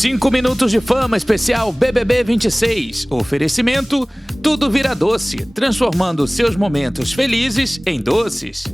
5 minutos de fama especial BBB 26. Oferecimento, tudo vira doce, transformando seus momentos felizes em doces.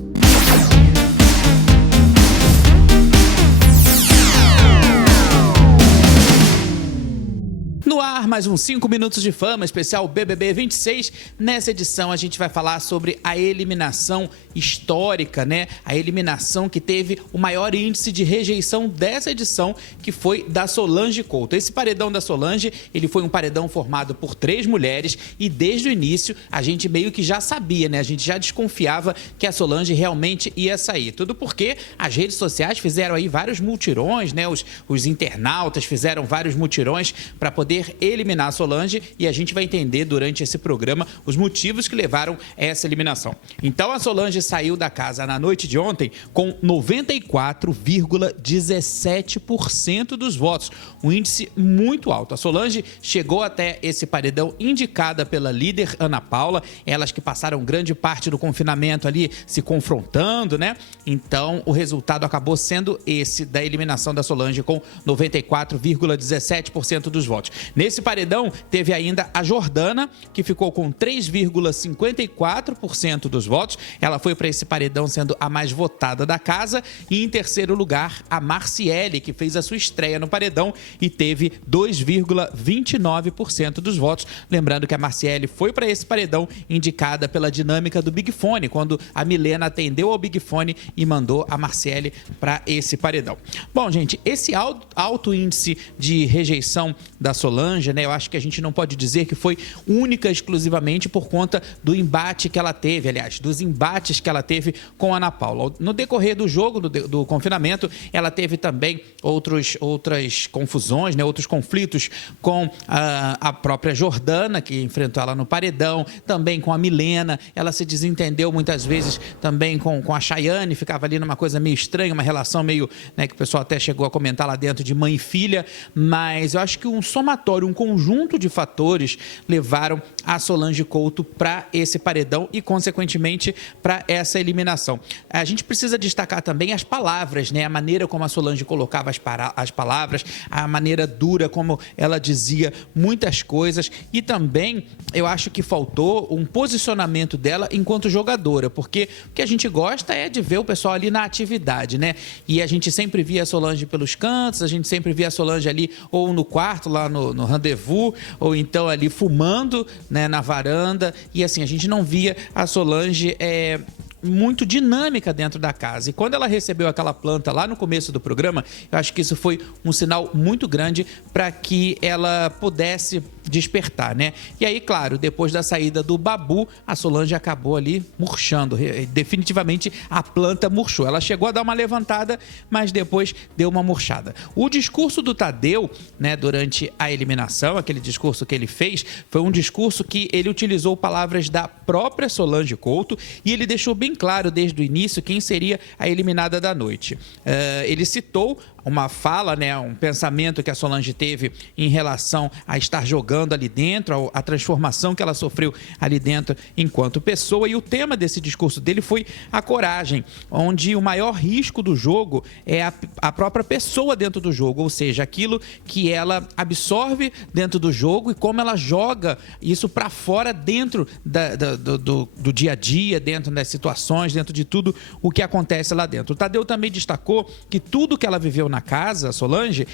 No ar, mais um 5 minutos de fama especial BBB 26. Nessa edição a gente vai falar sobre a eliminação histórica, né? A eliminação que teve o maior índice de rejeição dessa edição, que foi da Solange Couto. Esse paredão da Solange, ele foi um paredão formado por 3 mulheres e desde o início a gente meio que já sabia, né? A gente já desconfiava que a Solange realmente ia sair. Tudo porque as redes sociais fizeram aí vários mutirões, né? Os internautas fizeram vários mutirões para poder eliminar a Solange e a gente vai entender durante esse programa os motivos que levaram a essa eliminação. Então a Solange saiu da casa na noite de ontem com 94,17% dos votos, um índice muito alto. A Solange chegou até esse paredão indicada pela líder Ana Paula, elas que passaram grande parte do confinamento ali se confrontando, né? Então o resultado acabou sendo esse da eliminação da Solange com 94,17% dos votos. Nesse paredão, teve ainda a Jordana, que ficou com 3,54% dos votos. Ela foi para esse paredão sendo a mais votada da casa. E em terceiro lugar, a Marciele, que fez a sua estreia no paredão e teve 2,29% dos votos. Lembrando que a Marciele foi para esse paredão indicada pela dinâmica do Big Fone, quando a Milena atendeu ao Big Fone e mandou a Marciele para esse paredão. Bom, gente, esse alto índice de rejeição da Solange, né? Eu acho que a gente não pode dizer que foi única exclusivamente por conta do embate que ela teve, aliás, dos embates que ela teve com a Ana Paula. No decorrer do jogo, do confinamento, ela teve também outras confusões, né? Outros conflitos com a própria Jordana, que enfrentou ela no paredão, também com a Milena. Ela se desentendeu muitas vezes também com a Chayane, ficava ali numa coisa meio estranha, uma relação meio, né, que o pessoal até chegou a comentar lá dentro de mãe e filha, mas eu acho que um somatório, um conjunto de fatores levaram a Solange Couto para esse paredão e, consequentemente, para essa eliminação. A gente precisa destacar também as palavras, né? A maneira como a Solange colocava as palavras, a maneira dura como ela dizia muitas coisas e também eu acho que faltou um posicionamento dela enquanto jogadora, porque o que a gente gosta é de ver o pessoal ali na atividade, né? E a gente sempre via a Solange pelos cantos, a gente sempre via a Solange ali ou no quarto, lá no rendezvous, ou então ali fumando, né, na varanda, e assim, a gente não via a Solange muito dinâmica dentro da casa. E quando ela recebeu aquela planta lá no começo do programa, eu acho que isso foi um sinal muito grande para que ela pudesse despertar, né? E aí, claro, depois da saída do Babu, a Solange acabou ali murchando. Definitivamente a planta murchou. Ela chegou a dar uma levantada, mas depois deu uma murchada. O discurso do Tadeu, né, durante a eliminação, aquele discurso que ele fez, foi um discurso que ele utilizou palavras da própria Solange Couto e ele deixou bem claro desde o início quem seria a eliminada da noite. Ele citou uma fala, né, um pensamento que a Solange teve em relação a estar jogando ali dentro, a transformação que ela sofreu ali dentro enquanto pessoa, e o tema desse discurso dele foi a coragem, onde o maior risco do jogo é a própria pessoa dentro do jogo, ou seja, aquilo que ela absorve dentro do jogo e como ela joga isso para fora dentro do dia a dia, dentro das situações, dentro de tudo o que acontece lá dentro. O Tadeu também destacou que tudo que ela viveu na casa, a Solange,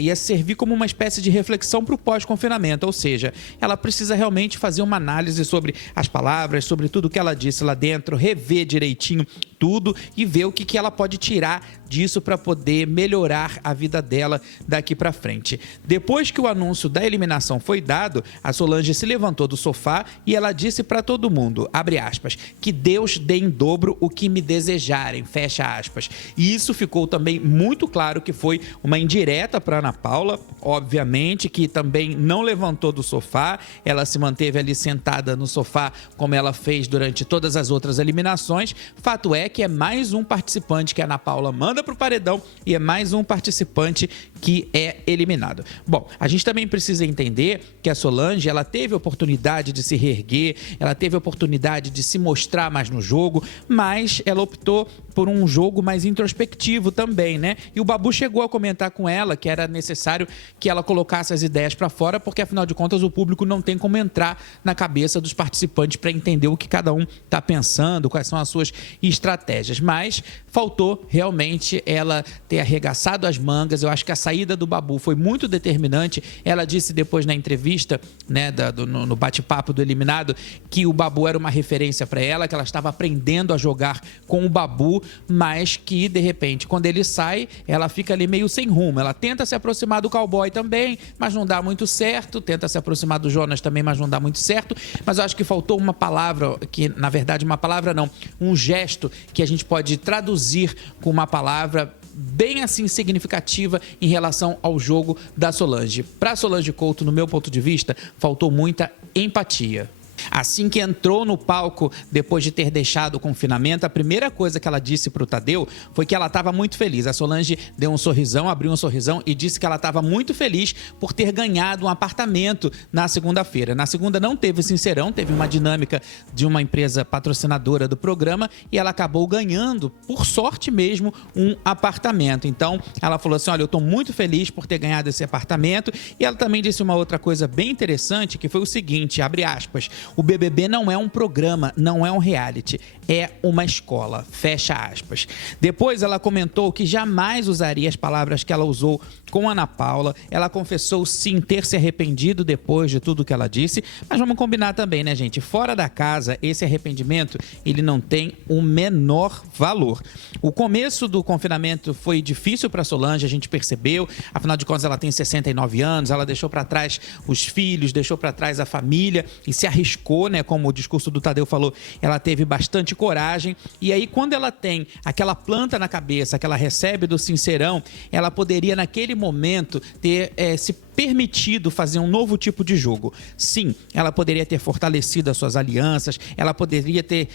ia servir como uma espécie de reflexão para o pós-confinamento, ou seja, ela precisa realmente fazer uma análise sobre as palavras, sobre tudo que ela disse lá dentro, rever direitinho tudo e ver o que ela pode tirar disso para poder melhorar a vida dela daqui para frente. Depois que o anúncio da eliminação foi dado, a Solange se levantou do sofá e ela disse para todo mundo, abre aspas, que Deus dê em dobro o que me desejarem, fecha aspas. E isso ficou também muito claro que foi uma indireta para Ana Paula, obviamente, que também não levantou do sofá, ela se manteve ali sentada no sofá como ela fez durante todas as outras eliminações. Fato é que é mais um participante que a Ana Paula manda para o paredão e é mais um participante que é eliminado. Bom, a gente também precisa entender que a Solange, ela teve a oportunidade de se reerguer, ela teve a oportunidade de se mostrar mais no jogo, mas ela optou por um jogo mais introspectivo também, né? E o Babu chegou a comentar com ela que era necessário que ela colocasse as ideias para fora, porque afinal de contas o público não tem como entrar na cabeça dos participantes para entender o que cada um está pensando, quais são as suas estratégias. Mas faltou realmente ela ter arregaçado as mangas. Eu acho que a saída do Babu foi muito determinante. Ela disse depois na entrevista, né, no bate-papo do eliminado, que o Babu era uma referência para ela, que ela estava aprendendo a jogar com o Babu, mas que, de repente, quando ele sai, ela fica ali meio sem rumo. Ela tenta se aproximar do Cowboy também, mas não dá muito certo. Tenta se aproximar do Jonas também, mas não dá muito certo. Mas eu acho que faltou uma palavra, que na verdade uma palavra não, um gesto que a gente pode traduzir com uma palavra bem assim significativa em relação ao jogo da Solange. Para Solange Couto, no meu ponto de vista, faltou muita empatia. Assim que entrou no palco, depois de ter deixado o confinamento, a primeira coisa que ela disse para o Tadeu foi que ela estava muito feliz. A Solange deu um sorrisão, abriu um sorrisão e disse que ela estava muito feliz por ter ganhado um apartamento na segunda-feira. Na segunda não teve Sincerão, teve uma dinâmica de uma empresa patrocinadora do programa e ela acabou ganhando, por sorte mesmo, um apartamento. Então, ela falou assim, olha, eu estou muito feliz por ter ganhado esse apartamento. E ela também disse uma outra coisa bem interessante, que foi o seguinte, abre aspas, o BBB não é um programa, não é um reality, é uma escola, fecha aspas. Depois ela comentou que jamais usaria as palavras que ela usou com Ana Paula. Ela confessou sim ter se arrependido depois de tudo que ela disse, mas vamos combinar também, né, gente? Fora da casa, esse arrependimento, ele não tem o menor valor. O começo do confinamento foi difícil para Solange, a gente percebeu, afinal de contas ela tem 69 anos, ela deixou para trás os filhos, deixou para trás a família e se arriscou, né, como o discurso do Tadeu falou, ela teve bastante coragem. E aí quando ela tem aquela planta na cabeça que ela recebe do Sincerão, ela poderia naquele momento ter se permitido fazer um novo tipo de jogo. Sim, ela poderia ter fortalecido as suas alianças, ela poderia ter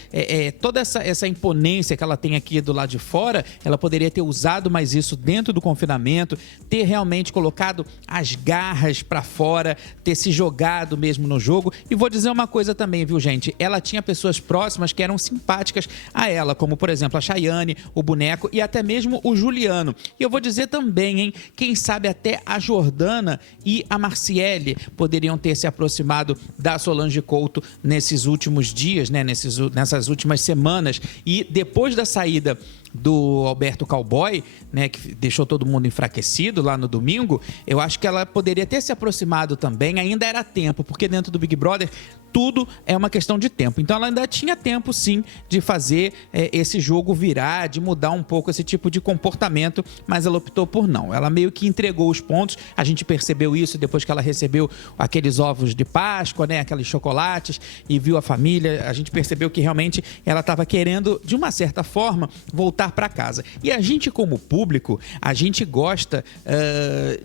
toda essa imponência que ela tem aqui do lado de fora, ela poderia ter usado mais isso dentro do confinamento, ter realmente colocado as garras para fora, ter se jogado mesmo no jogo. E vou dizer uma coisa também, viu, gente? Ela tinha pessoas próximas que eram simpáticas a ela, como, por exemplo, a Chayane, o Boneco e até mesmo o Juliano. E eu vou dizer também, hein? Quem sabe até a Jordana e a Marciele poderiam ter se aproximado da Solange Couto nesses últimos dias, né? Nessas últimas semanas. E depois da saída do Alberto Cowboy, né, que deixou todo mundo enfraquecido lá no domingo, eu acho que ela poderia ter se aproximado também, ainda era tempo, porque dentro do Big Brother tudo é uma questão de tempo. Então ela ainda tinha tempo sim de fazer esse jogo virar, de mudar um pouco esse tipo de comportamento, mas ela optou por não. Ela meio que entregou os pontos, a gente percebeu isso depois que ela recebeu aqueles ovos de Páscoa, né, aqueles chocolates, e viu a família, a gente percebeu que realmente ela estava querendo, de uma certa forma, voltar para casa. E a gente, como público, a gente gosta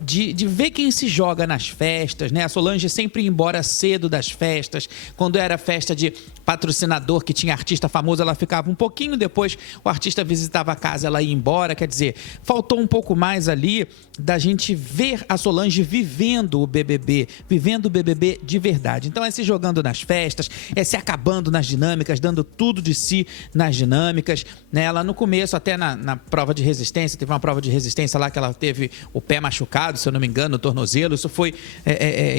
de ver quem se joga nas festas, né? A Solange sempre ia embora cedo das festas. Quando era festa de patrocinador que tinha artista famoso, ela ficava um pouquinho depois, o artista visitava a casa, ela ia embora. Quer dizer, faltou um pouco mais ali da gente ver a Solange vivendo o BBB de verdade. Então é se jogando nas festas, é se acabando nas dinâmicas, dando tudo de si nas dinâmicas, né? Ela no começo, até na prova de resistência, teve uma prova de resistência lá que ela teve o pé machucado, se eu não me engano, o tornozelo, isso foi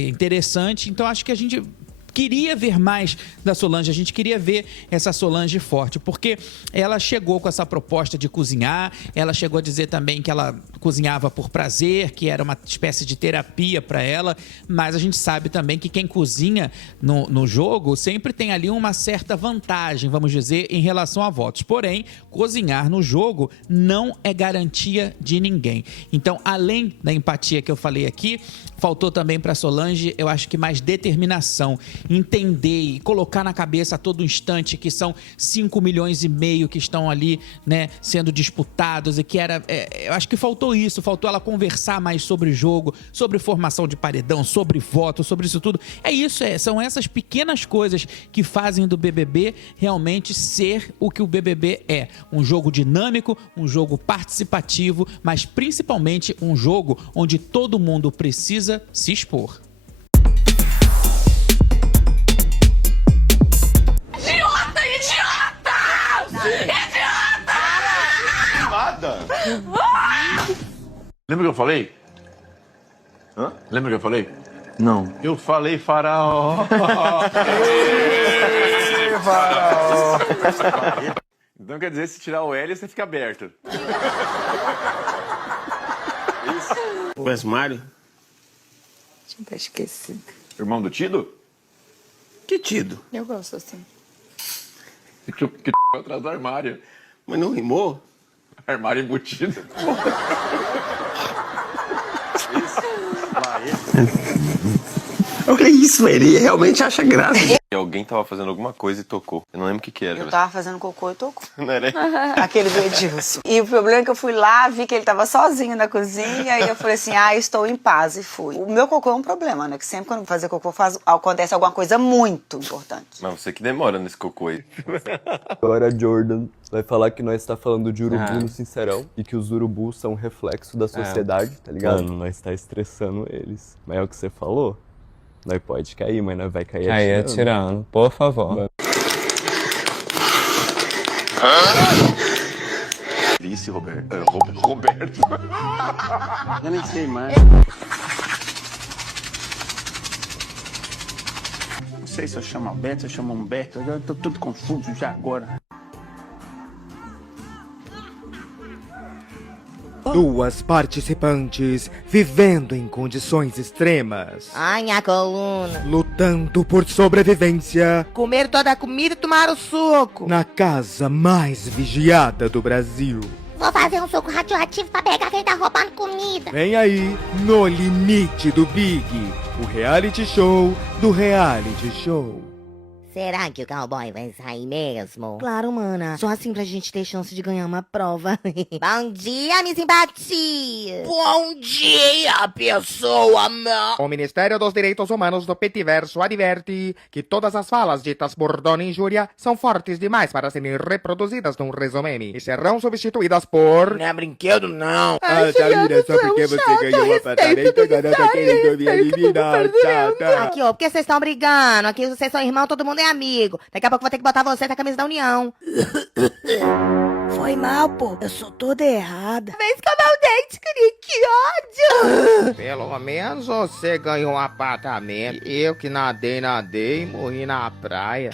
interessante. Então acho que a gente queria ver mais da Solange, a gente queria ver essa Solange forte, porque ela chegou com essa proposta de cozinhar, ela chegou a dizer também que ela cozinhava por prazer, que era uma espécie de terapia para ela, mas a gente sabe também que quem cozinha no jogo sempre tem ali uma certa vantagem, vamos dizer, em relação a votos. Porém, cozinhar no jogo não é garantia de ninguém. Então, além da empatia que eu falei aqui, faltou também para Solange, eu acho que mais determinação, entender e colocar na cabeça a todo instante que são 5 milhões e meio que estão ali, né, sendo disputados, e que eu acho que faltou isso, faltou ela conversar mais sobre jogo, sobre formação de paredão, sobre voto, sobre isso tudo. São essas pequenas coisas que fazem do BBB realmente ser o que o BBB é. Um jogo dinâmico, um jogo participativo, mas principalmente um jogo onde todo mundo precisa se expor. Idiota! Idiota! Lembra que eu falei? Hã? Lembra que eu falei? Não. Eu falei faraó. Faraó. Então quer dizer, se tirar o L, você fica aberto. Isso. Conhece o Mário? Tinha até esquecido. Irmão do Tido? Que tido? Eu gosto assim. Que atrás do armário. Mas não rimou? Armário embutido. Olha isso, ele realmente acha graça. Alguém tava fazendo alguma coisa e tocou. Eu não lembro o que era. Eu tava fazendo cocô e tocou. Não era? Aquele do Edilson. E o problema é que eu fui lá, vi que ele tava sozinho na cozinha, e eu falei assim, estou em paz, e fui. O meu cocô é um problema, né? Que sempre quando eu vou fazer cocô, acontece alguma coisa muito importante. Mas você que demora nesse cocô aí. Agora Jordan vai falar que nós tá falando de urubu no Sincerão e que os urubus são um reflexo da sociedade, tá ligado? Mano, nós tá estressando eles. Mas é o que você falou. Nós pode cair, mas nós vai cair atirando. Por favor. Vice Roberto. Roberto. Eu nem sei mais. Não sei se eu chamo Alberto, se eu chamo Humberto. Eu tô tudo confuso já agora. Duas participantes vivendo em condições extremas, Ai, minha coluna. lutando por sobrevivência Comer toda a comida e tomar o suco. na casa mais vigiada do Brasil. Vou fazer um suco radioativo pra pegar quem tá roubando comida. Vem aí, No Limite do Big, o reality show do reality show. Será que o cowboy vai sair mesmo? Claro, mana. Só assim pra gente ter chance de ganhar uma prova. Bom dia, minha simpatia. Bom dia, pessoa, O Ministério dos Direitos Humanos do Petiverso adverte que todas as falas ditas por Dona Injúria são fortes demais para serem reproduzidas num resumeme e serão substituídas por... Não é brinquedo, não. Thalina, só porque você ganhou a patamento, agora tá querendo me eliminar, chata. Aqui, ó, porque vocês estão brigando? Aqui vocês são irmãos, todo mundo é amigo. Daqui a pouco eu vou ter que botar você na camisa da União. Foi mal, pô. Eu sou toda errada. Vem escovar o dente, que ódio. Pelo menos você ganhou um apartamento. Eu que nadei e morri na praia.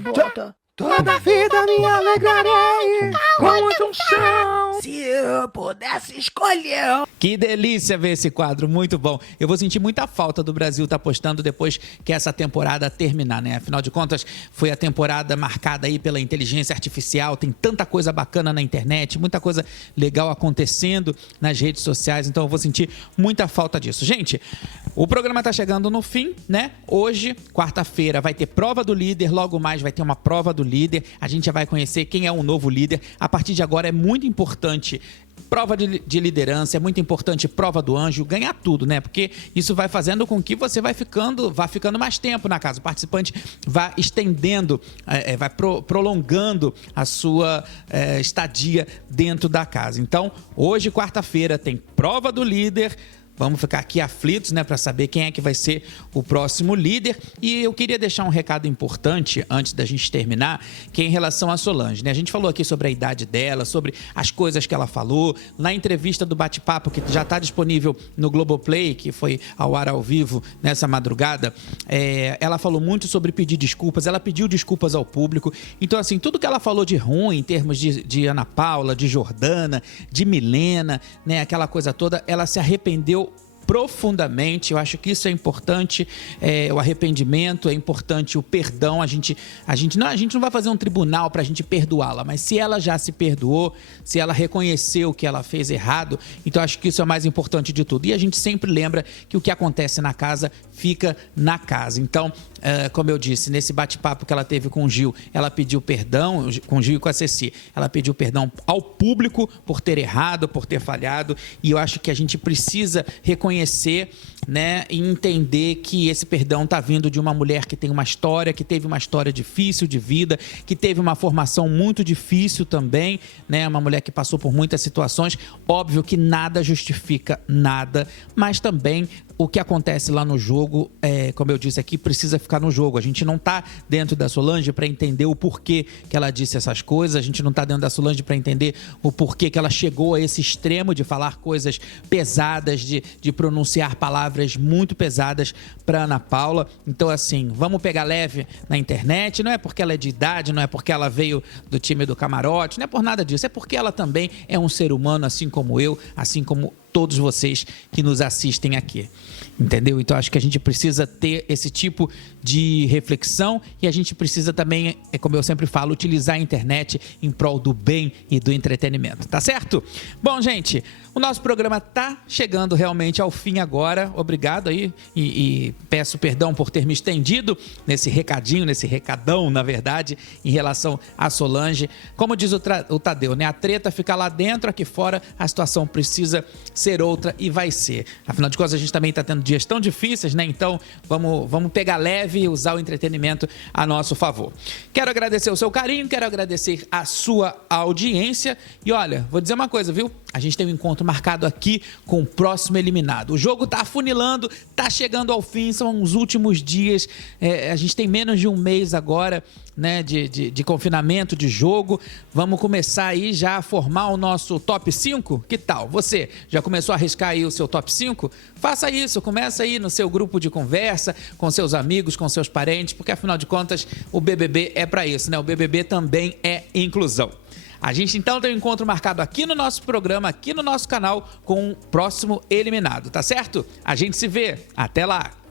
Bota. Toda a vida me alegrarei com um chão. Se eu pudesse escolher. Que delícia ver esse quadro, muito bom. Eu vou sentir muita falta do Brasil estar postando depois que essa temporada terminar, né? Afinal de contas, foi a temporada marcada aí pela inteligência artificial, tem tanta coisa bacana na internet, muita coisa legal acontecendo nas redes sociais, então eu vou sentir muita falta disso. Gente, o programa tá chegando no fim, né? Hoje, quarta-feira, vai ter prova do líder, logo mais vai ter uma prova do líder, a gente já vai conhecer quem é o novo líder. A partir de agora é muito importante prova de liderança, é muito importante prova do anjo, ganhar tudo, né? Porque isso vai fazendo com que você vá ficando mais tempo na casa. O participante vai estendendo, vai prolongando a sua estadia dentro da casa. Então, hoje, quarta-feira, tem prova do líder. Vamos ficar aqui aflitos, né, para saber quem é que vai ser o próximo líder. E eu queria deixar um recado importante antes da gente terminar, que é em relação a Solange, né? A gente falou aqui sobre a idade dela, sobre as coisas que ela falou. Na entrevista do Bate-Papo, que já está disponível no Globoplay, que foi ao ar ao vivo nessa madrugada, ela falou muito sobre pedir desculpas. Ela pediu desculpas ao público. Então, assim, tudo que ela falou de ruim, em termos de Ana Paula, de Jordana, de Milena, né, aquela coisa toda, ela se arrependeu profundamente. Eu acho que isso é importante, o arrependimento, é importante o perdão. A gente não vai fazer um tribunal para a gente perdoá-la, mas se ela já se perdoou, se ela reconheceu que ela fez errado, então acho que isso é o mais importante de tudo. E a gente sempre lembra que o que acontece na casa fica na casa. Então, como eu disse, nesse bate-papo que ela teve com o Gil, ela pediu perdão, com o Gil e com a Ceci, ela pediu perdão ao público por ter errado, por ter falhado, e eu acho que a gente precisa reconhecer reconhecer, né, e entender que esse perdão tá vindo de uma mulher que tem uma história, que teve uma história difícil de vida, que teve uma formação muito difícil também, né, uma mulher que passou por muitas situações. Óbvio que nada justifica nada, mas também o que acontece lá no jogo, como eu disse aqui, precisa ficar no jogo. A gente não tá dentro da Solange para entender o porquê que ela disse essas coisas, a gente não tá dentro da Solange para entender o porquê que ela chegou a esse extremo de falar coisas pesadas, de pronunciar palavras muito pesadas para Ana Paula. Então, assim, vamos pegar leve na internet, não é porque ela é de idade, não é porque ela veio do time do camarote, não é por nada disso, é porque ela também é um ser humano, assim como eu, assim como todos vocês que nos assistem aqui, entendeu? Então acho que a gente precisa ter esse tipo de reflexão e a gente precisa também, como eu sempre falo, utilizar a internet em prol do bem e do entretenimento, tá certo? Bom, gente, o nosso programa tá chegando realmente ao fim agora. Obrigado aí e peço perdão por ter me estendido nesse recadinho, nesse recadão, na verdade, em relação a Solange. Como diz o Tadeu, né? A treta fica lá dentro, aqui fora a situação precisa ser outra e vai ser. Afinal de contas, a gente também está tendo dias tão difíceis, né? Então, vamos pegar leve e usar o entretenimento a nosso favor. Quero agradecer o seu carinho, quero agradecer a sua audiência e olha, vou dizer uma coisa, viu? A gente tem um encontro marcado aqui com o próximo eliminado. O jogo tá afunilando, tá chegando ao fim, são os últimos dias. A gente tem menos de um mês agora, né, de confinamento, de jogo. Vamos começar aí já a formar o nosso top 5? Que tal? Você já começou a arriscar aí o seu top 5? Faça isso, começa aí no seu grupo de conversa, com seus amigos, com seus parentes, porque afinal de contas o BBB é para isso, né? O BBB também é inclusão. A gente então tem um encontro marcado aqui no nosso programa, aqui no nosso canal, com o próximo eliminado, tá certo? A gente se vê. Até lá!